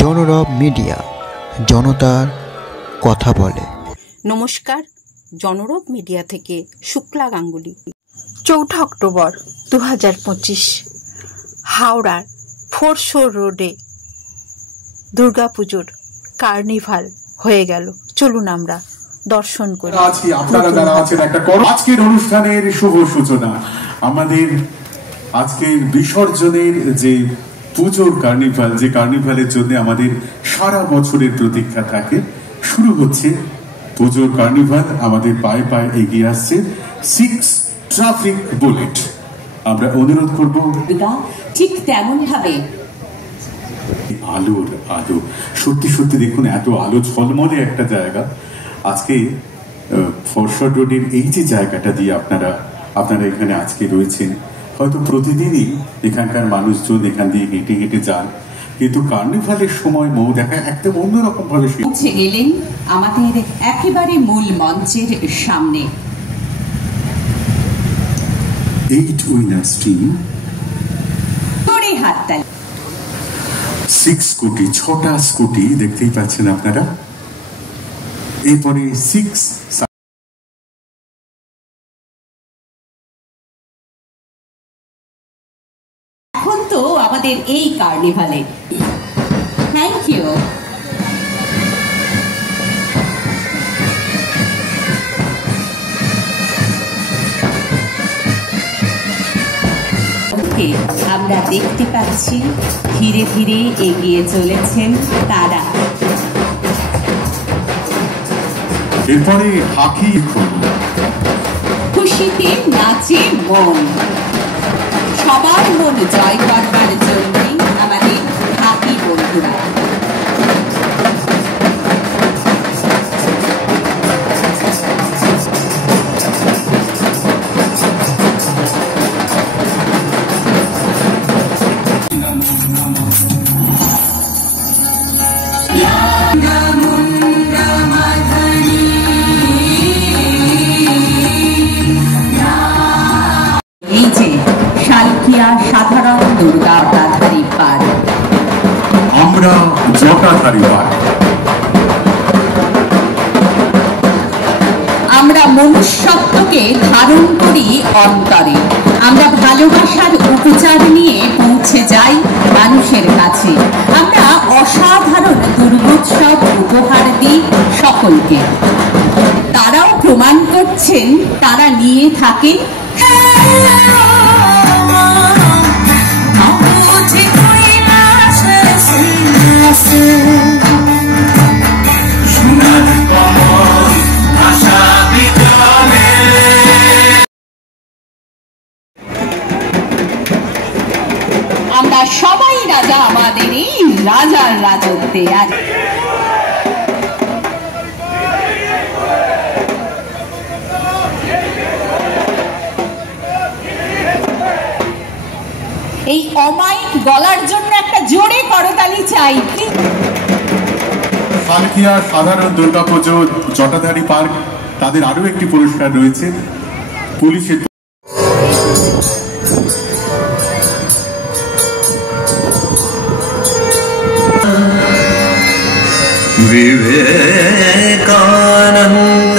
জনরব media, জনতার কথা বলে। নমস্কার, জনরব মিডিয়া থেকে শুক্লা গাঙ্গুলি। 4 অক্টোবর 2025 হাওড়ার ফোরশোর রোডে দুর্গাপুজোর কার্নিভাল হয়ে গেল। চলুন আমরা দর্শন করি। আপনারা যারা আছেন একটা আজকের অনুষ্ঠানের শুভ সূচনা, আমাদের আজকের বিসর্জনের যে পুজোর কার্নিভাল, যে কার্নিভালের জন্য আমাদের সারা বছরের প্রতীক্ষা থাকে, শুরু হচ্ছে পুজোর কার্নিভাল। আমাদের পায়ে পায়ে এগিয়ে আসছে 6 ট্রাফিক বুলেট। আমরা অনুরোধ করব ঠিক তেমন ভাবে আলোর আলো, সত্যি সত্যি দেখুন এত আলো ঝলমলে একটা জায়গা। আজকে ফরশট রোডের এই যে জায়গাটা দিয়ে আপনারা এখানে আজকে রয়েছেন, হয়তো প্রতিদিনই এখানকার মানুষজন এখান দিয়ে হেঁটে হেঁটে যান, কিন্তু কার্নিভালের সময় মৌ দেখা একদম অন্যরকম ভাবে পৌঁছে গেলেন আমাদের একেবারে মূল মঞ্চের সামনে। 8 উইনার্স টিম, 6 কোটি, 6টা স্কুটি দেখতেই পাচ্ছেন আপনারা। এরপরে 6 এখন তো আমাদের এই কার্নিভালে। Thank you. আমরা দেখতে পাচ্ছি ধীরে ধীরে এগিয়ে চলেছেন তারা। এরপরে হাকি, খুশিতে নাচে মন, সবার মন জয় করবার জন্যই আমাদের হাকি বন্ধুরা। এই যে শালকিয়া সাধারণ দুর্গা জটাধারী পার, আমরা জটাধারী পার। আমরা মনুষ্যত্বকে ধারণ করি অন্তরে। আমরা ভালোবাসার উপচার নিয়ে পৌঁছে যাই মানুষের কাছে। আমরা অসাধারণ দুর্গোৎসব উপহার দিই সকলকে। তারাও প্রমাণ করছেন তারা নিয়ে থাকেন আমরা সবাই রাজা আমাদের এই রাজার রাজত্বে। আর এই অমায়িক গলার জন্য একটা জোরে করতালি চাই। শালকিয়া সাধারণ দুর্গাপুজো জটাধারী পার্ক, তাদের আরো একটি পুরস্কার রয়েছে পুলিশের। विवेकानंद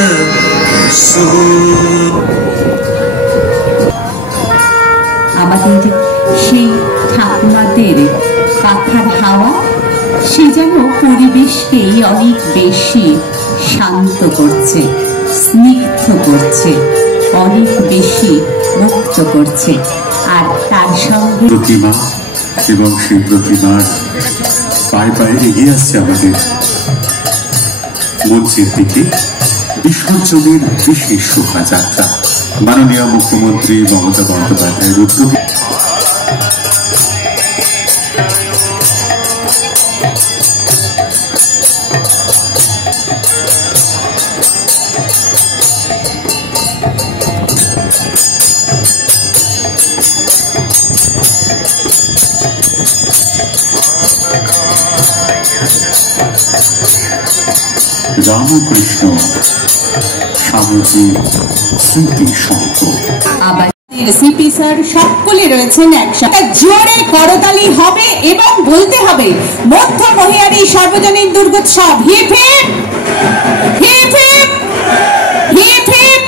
আমাদের সেই ঠাকুমাদের পাখার হাওয়া, সে যেন পরিবেশকেই অনেক বেশি শান্ত করছে, স্নিগ্ধ করছে, অনেক বেশি মুক্ত করছে। আর তার সঙ্গে প্রতিমা, এবং সেই প্রতিমার পায়ে পায়ে এগিয়ে আসছে আমাদের মঞ্চের দিকে বিসর্জনের বিশেষ শোভাযাত্রা। মাননীয় মুখ্যমন্ত্রী মমতা বন্দ্যোপাধ্যায়ের উদ্যোগে রামকৃষ্ণ স্বামীজি স্মৃতি সংঘ আবার সিপি স্যার সকলে রয়েছেন একসাথে। জোরে করতালি হবে এবং বলতে হবে মধ্য মহিয়ারি সার্বজনীন Durgotsav hip hip hip hip hip hip.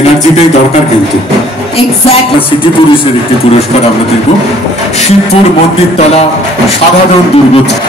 এনার্জিটাই দরকার কিন্তু। এক্স্যাক্টলি। সিটি পুলিশের একটি পুরস্কার আমরা দেখব, শিবপুর মন্দিরতলা সাধারণ দুর্গোৎসব।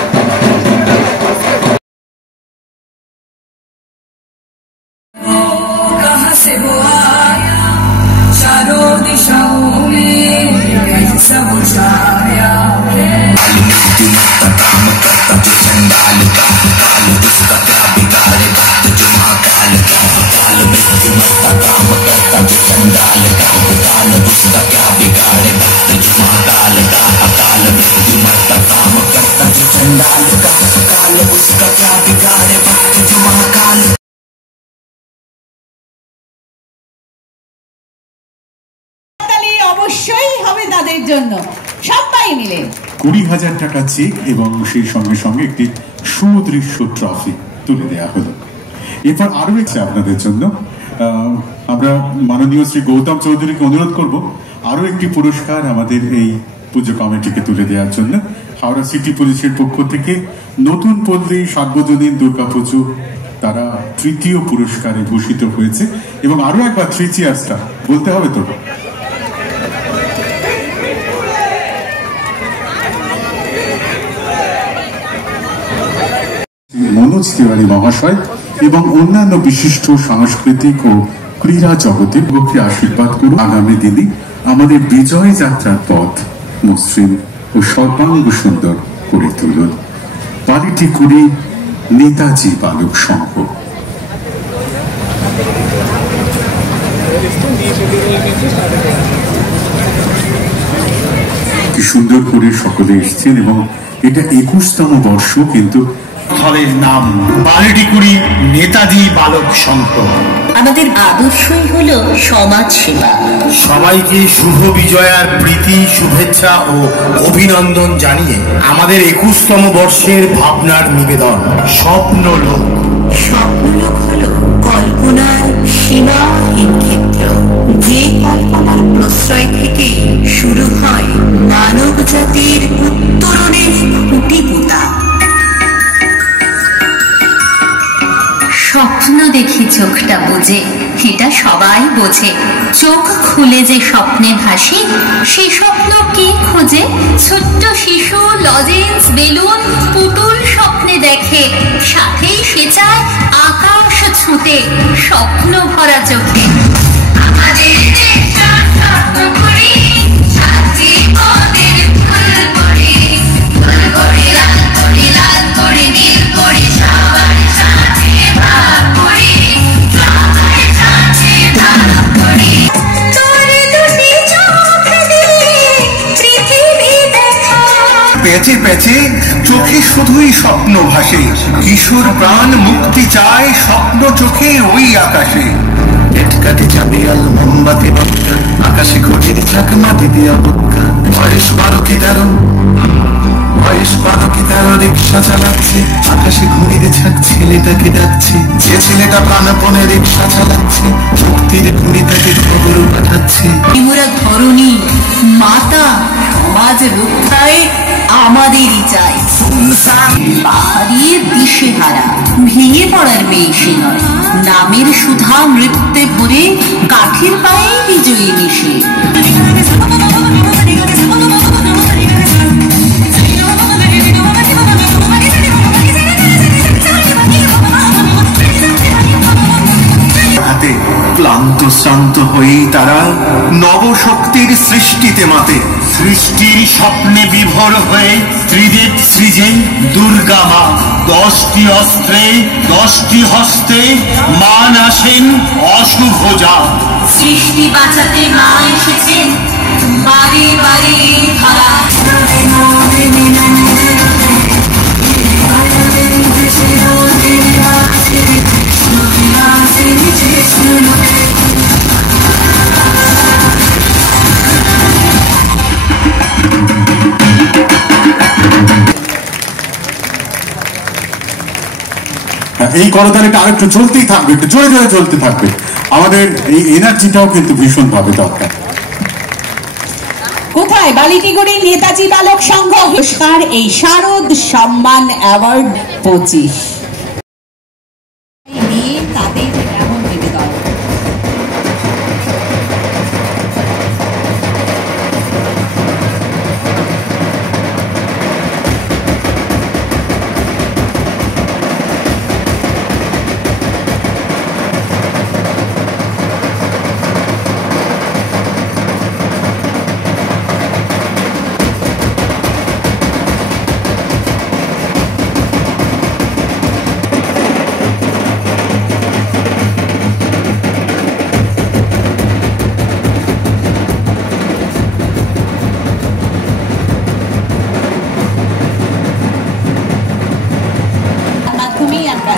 অবশ্যই হবে তাদের জন্য, সবাই মিলে 20,000 টাকা চেক এবং সেই সঙ্গে সঙ্গে একটি সুদৃশ্য ট্রফি তুলে দেওয়া হলো। এরপর আরো একটি আপনাদের জন্য আমরা মাননীয় শ্রী গৌতম চৌধুরীকে অনুরোধ করব আরো একটি পুরস্কার আমাদের এই পুজো কমিটিকে তুলে দেওয়ার জন্য। হাওড়া সিটি পুলিশের পক্ষ থেকে নতুন পল্লী সার্বজনীন দুর্গাপুজো তারা তৃতীয় পুরস্কারে ভূষিত হয়েছে। এবং আরো একবার 3 চিয়ার্সটা বলতে হবে তো। মনোজ তিওয়ারি মহাশয় এবং অন্যান্য বিশিষ্ট সাংস্কৃতিক ও ক্রীড়া জগতের পক্ষে আশীর্বাদ করুন। আগামী দিনে আমাদের বিজয় যাত্রার পথ মসৃণ ও সর্বাঙ্গ সুন্দর করে তুলুন। পালিটিকুড়ি নেতাজি বালক সংঘ। কি সুন্দর করে সকলে এসছেন এবং এটা 21তম বর্ষ, কিন্তু দলের নাম পালিটিকুড়ি নেতাজি বালক সংঘ। আমাদের আদর্শই হলো সমাজ সেবা। সবাইকে শুভ বিজয়ার প্রীতি শুভেচ্ছা ও অভিনন্দন জানিয়ে আমাদের 21তম বর্ষের ভাবনার নিবেদন স্বপ্ন লোক। স্বপ্নলোক হলো কল্পনার সীমাহীন ক্ষেত্র, যে কল্পনার প্রশ্রয় থেকে শুরু হয় মানব জাতির উত্তরণের খুঁটি পোতা। স্বপ্ন দেখি চোখটা বুঝে, এটা সবাই বোঝে। চোখ খুলে যে স্বপ্নে ভাসি, সেই স্বপ্ন কে খোঁজে? ছোট্ট শিশু লজেন্স বেলুন পুতুল স্বপ্নে দেখে, সাথেই সে চায় আকাশ ছুঁতে স্বপ্ন ভরা চোখে। আমাদের দেশটা স্বপ্ন করি, সাথী পদের ফুল পড়ি, ফুল পড়ি লাল পড়ি লাল পড়ি নীল পড়ি, সবার সাথে ভাগ করি, সবার সাথে ভাগ করি। তোর দুটি চোখ দিয়ে পৃথিবী দেখা। পেঁচে পেঁচে চোখে শুধুই স্বপ্ন ভাসে, কিশোর প্রাণ মুক্তি চায় স্বপ্ন চোখে ওই আকাশে। কাটে যাবে আল মোমবাতি বক্কা, আকাশে ঘটির চাকমা দিদি অবক্কা। বয়স 12 কি 13, বয়স 12 কি 13 রিক্সা চালাচ্ছে, আকাশে ঘুড়ির ছাক ছেলেটাকে ডাকছে। যে ছেলেটা প্রাণপণে রিক্সা চালাচ্ছে, মুক্তির ঘুড়ি তাকে খবর পাঠাচ্ছে। মোরা ধরণী মাতা সমাজ রক্ষায় আমাদেরই চাই। পাহাড়ির দিশেহারা ভেঙে পড়ার মেয়ে সে নয়, নামের সুধা নৃত্যে ভরে কাঠের পায়ে বিজয়ী মিশে। ক্লান্ত শ্রান্ত হয়েই তারা নবশক্তির সৃষ্টিতে মাতে। সৃষ্টির স্বপ্নে বিভোর হয়ে ত্রিদেব সৃজে দুর্গা মা। 10টি অস্ত্রে 10টি হস্তে মান আসেন অশুভ যা। সৃষ্টি বাঁচাতে মা এসেছেন বাড়ি বাড়ি ভাড়া। এই করতালিটা আরেকটু চলতেই থাকবে, একটু জোরে জোরে চলতে থাকবে। আমাদের এই এনার্জিটাও কিন্তু ভীষণভাবে দরকার। কোথায় বালিটিগুড়ি নেতাজি বালক সংঘ পুরস্কার এই শারদ সম্মান অ্যাওয়ার্ড 25 নিয়ে তাদের এমন নিবেদন।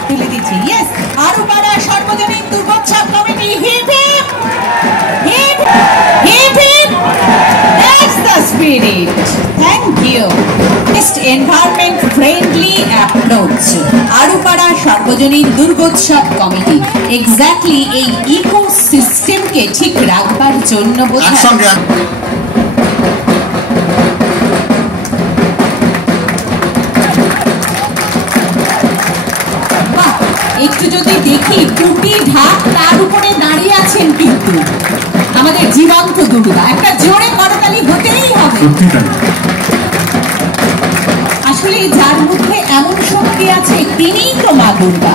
তুলে দিচ্ছি ইয়েস আরুপাড়া সর্বজনীন Durgotsav committee hip hip hip hip hip that's the spirit thank you best environment friendly approach Arupara সর্বজনীন দুর্গোৎসব কমিটি এক্স্যাক্টলি এই ইকোসিস্টেমকে ঠিক রাখবার জন্য বোঝায়। একটু যদি দেখি টুপি ঢাক তার উপরে দাঁড়িয়ে আছেন কিন্তু আমাদের জীবন্ত দুর্গা, একটা জোরে করতালি হতেই হবে। আসলে যার মধ্যে এমন শক্তি আছে তিনিই তো মা দুর্গা।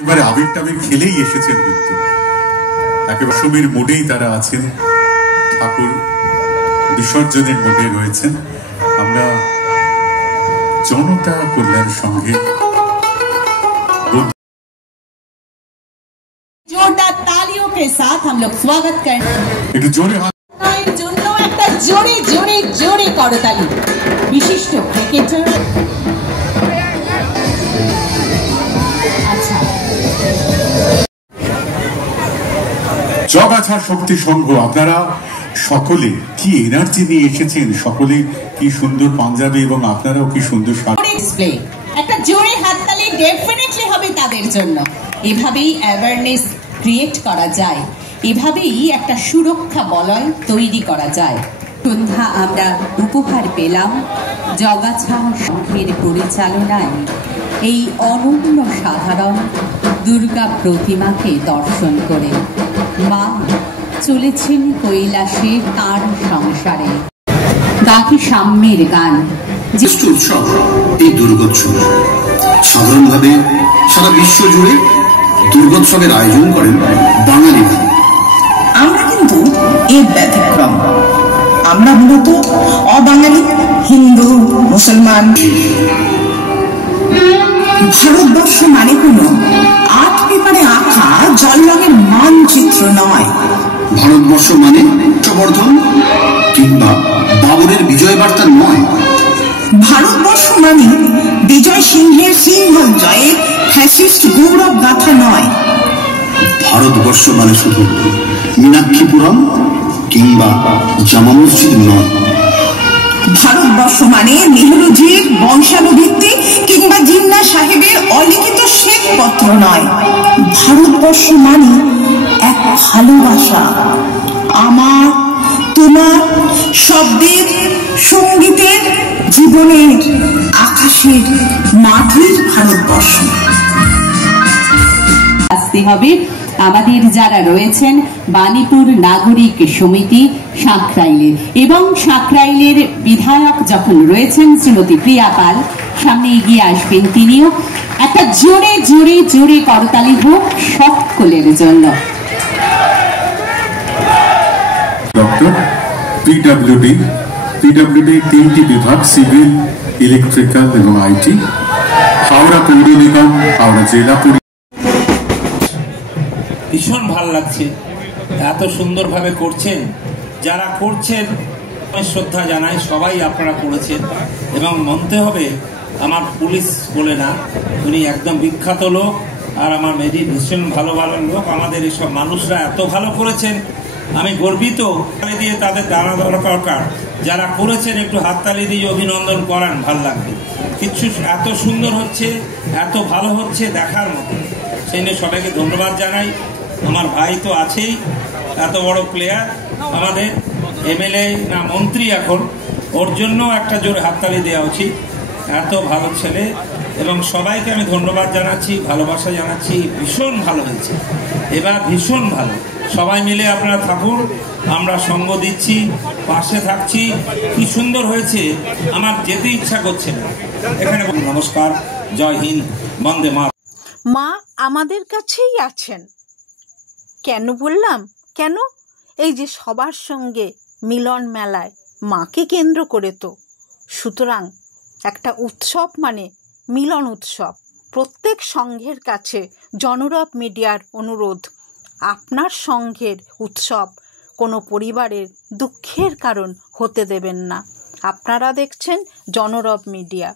এবারে আবির টাবির খেলেই এসেছেন কিন্তু একেবারে সমীর মোডেই তারা আছেন, ঠাকুর বিসর্জনের মোডে রয়েছেন। আমরা জনতা কল্যাণ সংঘে जोरदार तालियों के साथ हम लोग स्वागत करते हैं। একটু জোরে হাত জন্য একটা জোরে জোরে জোরে করতালি বিশিষ্ট ক্রিকেটার। আচ্ছা জগাছা শক্তি সংঘ, আপনারা সকলে কি এনার্জি নিয়ে এসেছেন, সকলে কি সুন্দর পাঞ্জাবি এবং আপনারাও কি সুন্দর ডিসপ্লে, একটা জোরে হাততালি ডেফিনেটলি হবে তাদের জন্য। এভাবেই অ্যাওয়ারনেস ক্রিয়েট করা যায়, এভাবেই একটা সুরক্ষা বলয় তৈরি করা যায়। সন্ধ্যা আমরা উপহার পেলাম জগাছা সংঘের পরিচালনায় এই অনন্য সাধারণ দুর্গা প্রতিমাকে দর্শন করে। মা চলেছেন কৈলাসে তার সংসারে, গাকি সাম্যের গান। জ্যেষ্ঠ উৎসব এই দুর্গোৎসব। সাধারণভাবে সারা বিশ্ব জুড়ে দুর্গোৎসবের আয়োজন করেন বাঙালিরা। আমরা কিন্তু এর ব্যতিক্রম। আমরা মূলত অবাঙালি, হিন্দু, মুসলমান। ভারতবর্ষ মানে কোনো আর্ট পেপারে আঁকা জল রঙের মানচিত্র নয়। ভারতবর্ষ মানে হর্ষবর্ধন কিংবা বাবরের বিজয় বার্তা নয়। ভারতবর্ষ মানে বিজয় সিংহের সিংহল জয়ে ফ্যাসিস্ট গৌরব গাথা নয়। ভারতবর্ষ মানে শুধু মীনাক্ষীপুরম কিংবা জামা মসজিদ নয়। ভারতবর্ষ মানে নেহরুজির বংশানুবৃত্তি কিংবা জিন্না সাহেবের অলিখিত শ্বেতপত্র নয়। ভারতবর্ষ মানে এক ভালোবাসা, আমার তোমার, শব্দের, সঙ্গীতের, জীবনের, আকাশের, মাটির ভারতবর্ষ। আসতে হবে আমাদের যারা রয়েছেন বাণীপুর নাগরিক সমিতি সাঁকরাইলের, এবং সাঁকরাইলের বিধায়ক যখন রয়েছেন শ্রীমতী প্রিয়া পাল, সামনে এগিয়ে আসবেন তিনিও। একটা জোরে জোরে জোরে করতালি হোক সকলের জন্য। ডক্টর পিডব্লিউডি, তিনটি বিভাগ, সিভিল, ইলেকট্রিক্যাল এবং আইটি, হাওড়া পৌর নিগম, হাওড়া জেলা ভীষণ ভালো লাগছে, এত সুন্দরভাবে করছেন। যারা করছেন শ্রদ্ধা জানাই, সবাই আপনারা করেছেন। এবং মানতে হবে আমার পুলিশ বলে না, উনি একদম বিখ্যাত লোক, আর আমার মেডি ভীষণ ভালো ভালো লোক। আমাদের এসব মানুষরা এত ভালো করেছেন, আমি গর্বিত। দিয়ে তাদের জানা দরকার যারা করেছেন একটু হাততালি দিয়ে অভিনন্দন করান, ভাল লাগবে। কিছু এত সুন্দর হচ্ছে, এত ভালো হচ্ছে, দেখার মতো। সেই নিয়ে সবাইকে ধন্যবাদ জানাই। আমার ভাই তো আছেই, এত বড় প্লেয়ার, আমাদের এমএলএ না মন্ত্রী এখন, ওর জন্য একটা জোরে হাততালি দেওয়া উচিত। এত ভালো ছেলে, এবং সবাইকে আমি ধন্যবাদ জানাচ্ছি, ভালোবাসা জানাচ্ছি। ভীষণ ভালো হয়েছে এবার, ভীষণ ভালো। সবাই মিলে আপনারা থাকুন, আমরা সঙ্গ দিচ্ছি, পাশে থাকছি। কি সুন্দর হয়েছে, আমার যেতে ইচ্ছা করছে না এখানে। নমস্কার, জয় হিন্দ, বন্দে মাতরম। মা আমাদের কাছেই আছেন। কেন বললাম? কেন? এই যে সবার সঙ্গে মিলন মেলায় মাকে কেন্দ্র করে তো। সুতরাং একটা উৎসব মানে মিলন উৎসব। প্রত্যেক সংঘের কাছে জনরব মিডিয়ার অনুরোধ, আপনার সংঘের উৎসব কোনো পরিবারের দুঃখের কারণ হতে দেবেন না। আপনারা দেখছেন জনরব মিডিয়া।